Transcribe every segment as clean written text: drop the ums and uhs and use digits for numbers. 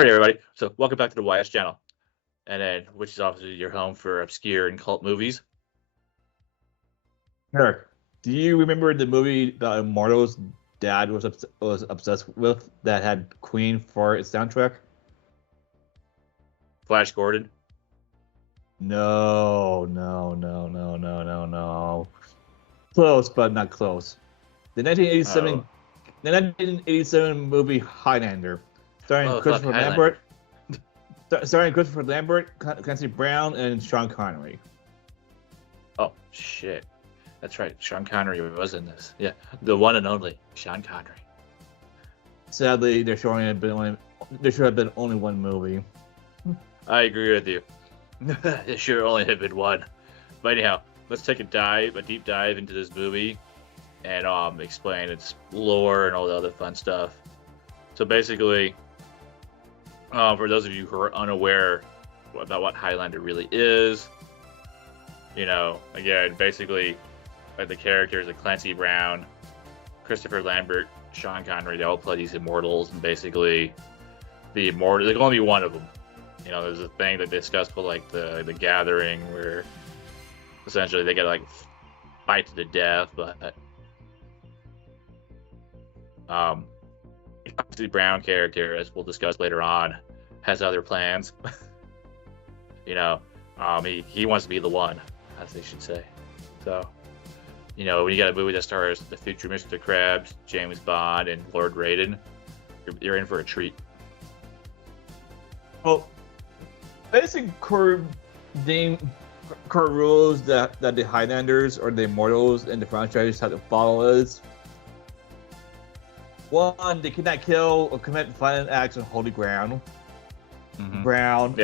All right, everybody. So, welcome back to the YS channel, and then which is obviously your home for obscure and cult movies. Eric, do you remember the movie that Immortal's dad was obsessed with that had Queen for its soundtrack? Flash Gordon. No. Close, but not close. The 1987, Oh, the 1987 movie Highlander, starring oh, fuck, Christopher Highlander. Lambert, Clancy Brown, and Sean Connery. Oh shit, that's right. Sean Connery was in this. Yeah, the one and only Sean Connery. Sadly, there should have been only one movie. I agree with you. It should only have been one. But anyhow, let's take a deep dive into this movie, and explain its lore and all the other fun stuff. So basically, for those of you who are unaware about what Highlander really is, again, basically, like the characters of Clancy Brown, Christopher Lambert, Sean Connery, they all play these immortals, and basically, the immortal, there can only be one of them. There's a thing they discussed called like the Gathering, where essentially they get like fight to the death, but the Brown character, as we'll discuss later on, has other plans. He wants to be the one, as they should say. So, when you got a movie that stars the future Mr. Krabs, James Bond, and Lord Raiden, you're in for a treat. Well, basic core rules that the Highlanders or the Immortals in the franchise have to follow is: one, they cannot kill or commit violent acts on holy ground. Mm-hmm. Ground.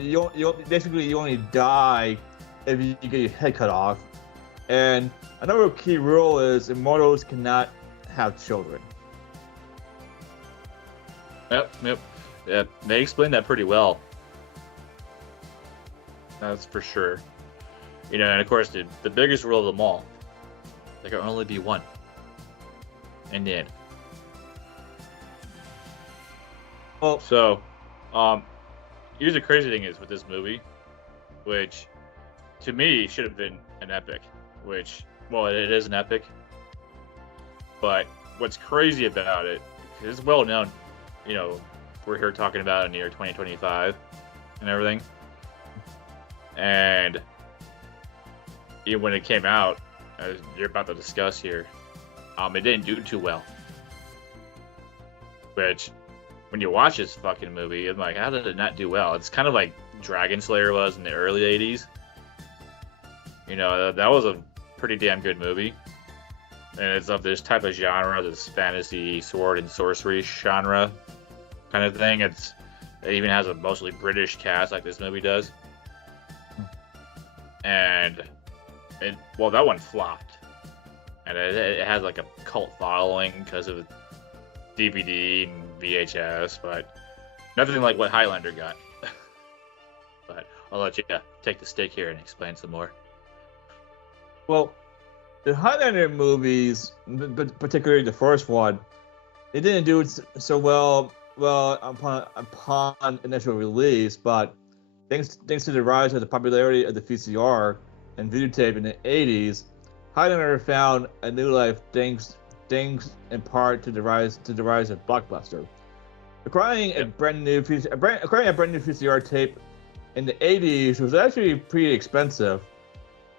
You only die if you get your head cut off. And another key rule is Immortals cannot have children. Yep. Yeah, they explained that pretty well. That's for sure. And of course, the biggest rule of them all, there can only be one. In the end. Well, so, here's the crazy thing is with this movie, which to me should have been an epic. It is an epic. But what's crazy about it, because it's well known, we're here talking about it in the year 2025 and everything. And when it came out, as you're about to discuss here, it didn't do too well. Which, when you watch this fucking movie, I'm like, how did it not do well? It's kind of like Dragon Slayer was in the early 80s. That was a pretty damn good movie. And it's of this type of genre, this fantasy, sword and sorcery genre kind of thing. It even has a mostly British cast like this movie does. And that one flopped. And it has like a cult following because of DVD and VHS, but nothing like what Highlander got. But I'll let you take the stick here and explain some more. Well, the Highlander movies, but particularly the first one, it didn't do it so well upon initial release, but thanks to the rise of the popularity of the VCR and videotape in the 80s, Highlander found a new life thanks in part to the rise of Blockbuster. Acquiring a brand new VCR tape in the 80s was actually pretty expensive,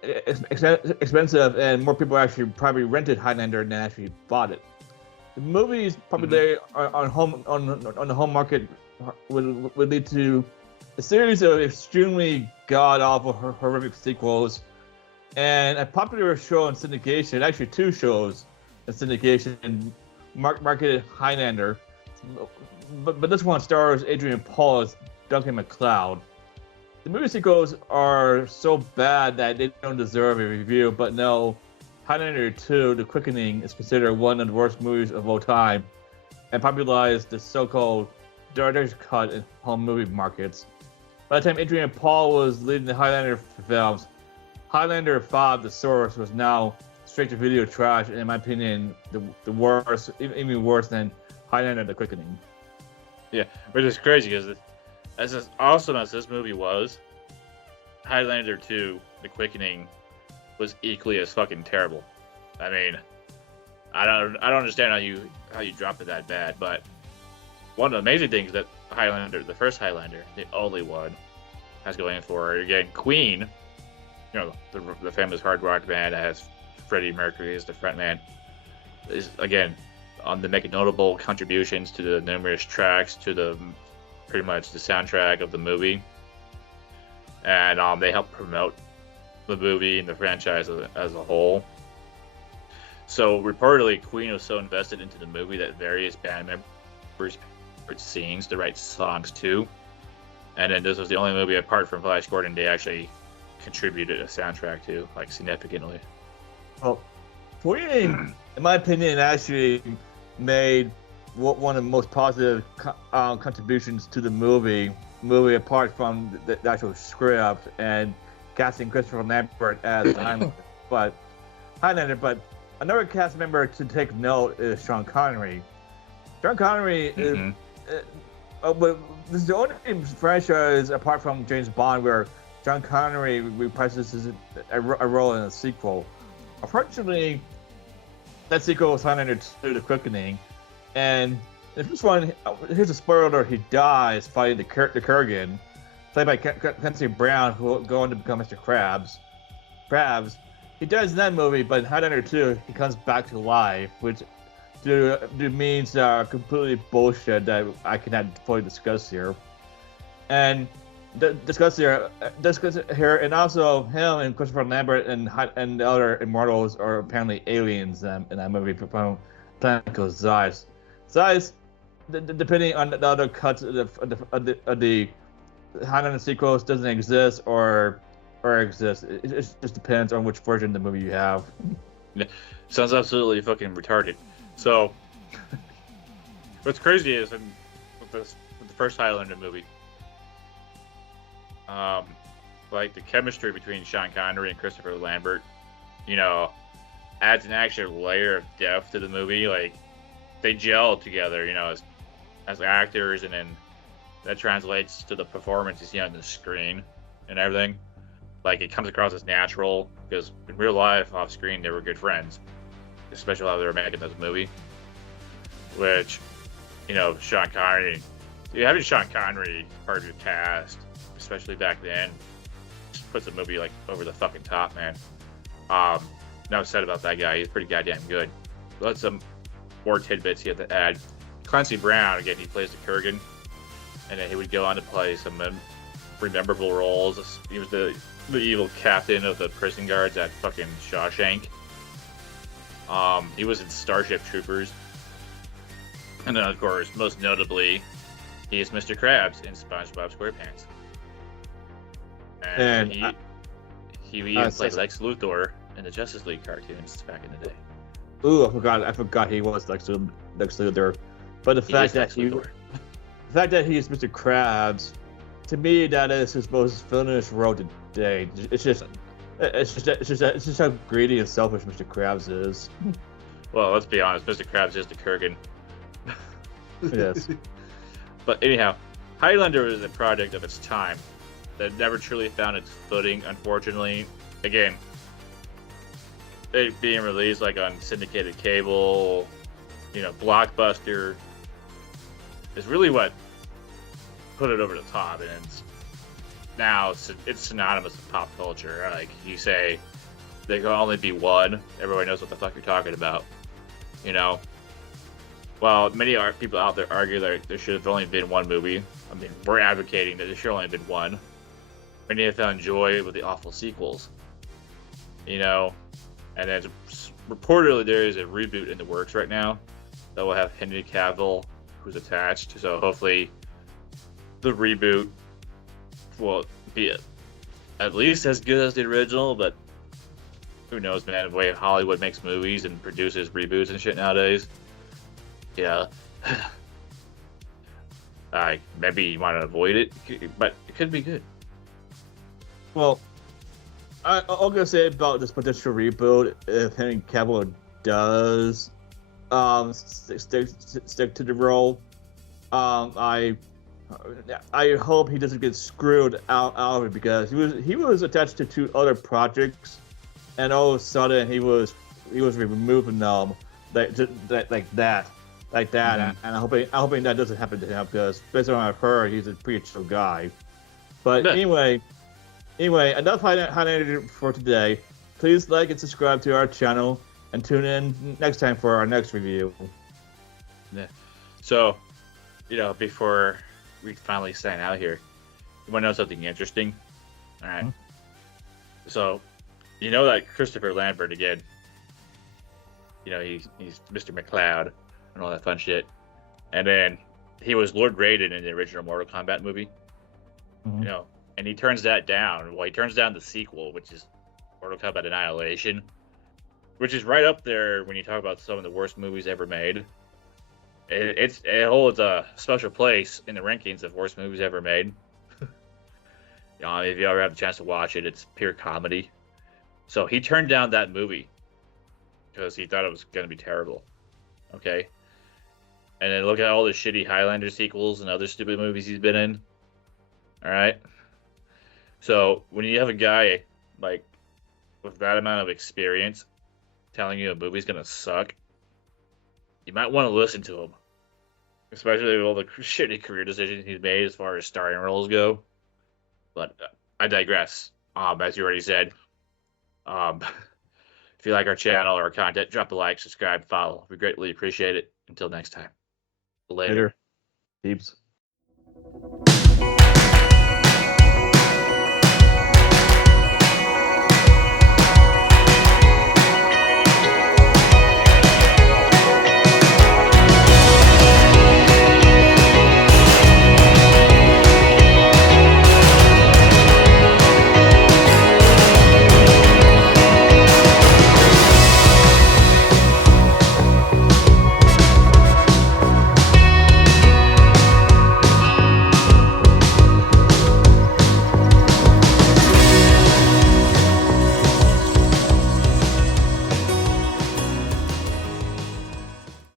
and more people actually probably rented Highlander than actually bought it. The movie's popularity on the home market would lead to a series of extremely god-awful, horrific sequels, and a popular show in syndication, actually two shows in syndication, marketed Highlander, but this one stars Adrian Paul as Duncan Macleod. The movie sequels are so bad that they don't deserve a review, but no, Highlander 2, The Quickening, is considered one of the worst movies of all time, and popularized the so-called director's cut in home movie markets. By the time Adrian Paul was leading the Highlander films, Highlander 5, The Source, was now straight-to-video trash, and in my opinion, the worst, even worse than Highlander: The Quickening. Yeah, which is crazy because as awesome as this movie was, Highlander 2: The Quickening was equally as fucking terrible. I mean, I don't understand how you dropped it that bad, but one of the amazing things that Highlander, the first Highlander, the only one, has going for her, again, Queen, the famous hard rock band that has Freddie Mercury as the frontman, is again on the making notable contributions to the numerous tracks to the pretty much the soundtrack of the movie, and they help promote the movie and the franchise as a whole. So reportedly, Queen was so invested into the movie that various band members picked scenes to write songs to, and then this was the only movie apart from Flash Gordon they actually contributed a soundtrack to, like, significantly. Well, Queen, in my opinion, actually made one of the most positive contributions to the movie apart from the actual script and casting Christopher Lambert as Highlander. But another cast member to take note is Sean Connery. Sean Connery is this is the only franchise apart from James Bond where Sean Connery reprises a role in a sequel. Unfortunately, that sequel was Highlander 2: The Quickening, and the first one, here's a spoiler: he dies fighting the Kurgan, played by Clancy Brown, who will go on to become Mr. Krabs. He dies in that movie, but in Highlander 2, he comes back to life, which means completely bullshit that I cannot fully discuss here. And discuss here, and also him and Christopher Lambert and the other immortals are apparently aliens in that movie from planet called Zeiss. Zeiss, depending on the other cuts of the Highlander sequels, doesn't exist or exist. It just depends on which version of the movie you have. Yeah, sounds absolutely fucking retarded. So, what's crazy is with the first Highlander movie, like the chemistry between Sean Connery and Christopher Lambert, adds an extra layer of depth to the movie. Like, they gel together, as actors, and then that translates to the performance you see on the screen and everything. Like, it comes across as natural, because in real life, off screen, they were good friends, especially how they were making this movie. Which, Sean Connery, having Sean Connery part of your cast, especially back then, just puts the movie like over the fucking top, man. No said about that guy; he's pretty goddamn good. Let's some more tidbits he had to add. Clancy Brown, again, he plays the Kurgan, and then he would go on to play some rememberable roles. He was the evil captain of the prison guards at fucking Shawshank. He was in Starship Troopers, and then of course, most notably, he is Mr. Krabs in SpongeBob SquarePants. And he even played Lex Luthor in the Justice League cartoons back in the day. Ooh, I forgot he was Lex Luthor. But the fact that he's Mr. Krabs, to me, that is his most villainous role today. It's just how greedy and selfish Mr. Krabs is. Well, let's be honest, Mr. Krabs is the Kurgan. Yes. But anyhow, Highlander is a product of its time that never truly found its footing, unfortunately. Again, it being released like on syndicated cable, Blockbuster, is really what put it over the top, and now it's synonymous with pop culture. Like, you say there can only be one, everybody knows what the fuck you're talking about. Well, many people out there argue that there should have only been one movie. I mean, we're advocating that there should have only been one. Many have found joy with the awful sequels. And then reportedly there is a reboot in the works right now that will have Henry Cavill, who's attached. So hopefully the reboot will be at least as good as the original, but who knows, man, the way Hollywood makes movies and produces reboots and shit nowadays. Yeah. Maybe you want to avoid it, but it could be good. Well, I'm gonna say about this potential reboot, if Henry Cavill does stick to the role, I hope he doesn't get screwed out of it, because he was attached to 2 other projects, and all of a sudden he was removed from them like that. Mhm. And I'm hoping that doesn't happen to him, because based on what I've heard, he's a pretty chill guy. But Yeah. anyway, enough Highlander for today. Please like and subscribe to our channel, and tune in next time for our next review. Yeah. So, before we finally sign out here, you want to know something interesting? All right. Hmm? So, you know that Christopher Lambert again. He's Mr. Macleod and all that fun shit. And then he was Lord Raiden in the original Mortal Kombat movie. Mhm. And he turns that down. Well, he turns down the sequel, which is Mortal Kombat Annihilation, which is right up there when you talk about some of the worst movies ever made. It holds a special place in the rankings of worst movies ever made. If you ever have the chance to watch it, it's pure comedy. So he turned down that movie because he thought it was going to be terrible. Okay? And then look at all the shitty Highlander sequels and other stupid movies he's been in. All right? So when you have a guy like with that amount of experience telling you a movie's going to suck, you might want to listen to him. Especially with all the shitty career decisions he's made as far as starring roles go. But I digress. As you already said, if you like our channel or our content, drop a like, subscribe, follow. We greatly appreciate it. Until next time. Later. Later, peeps.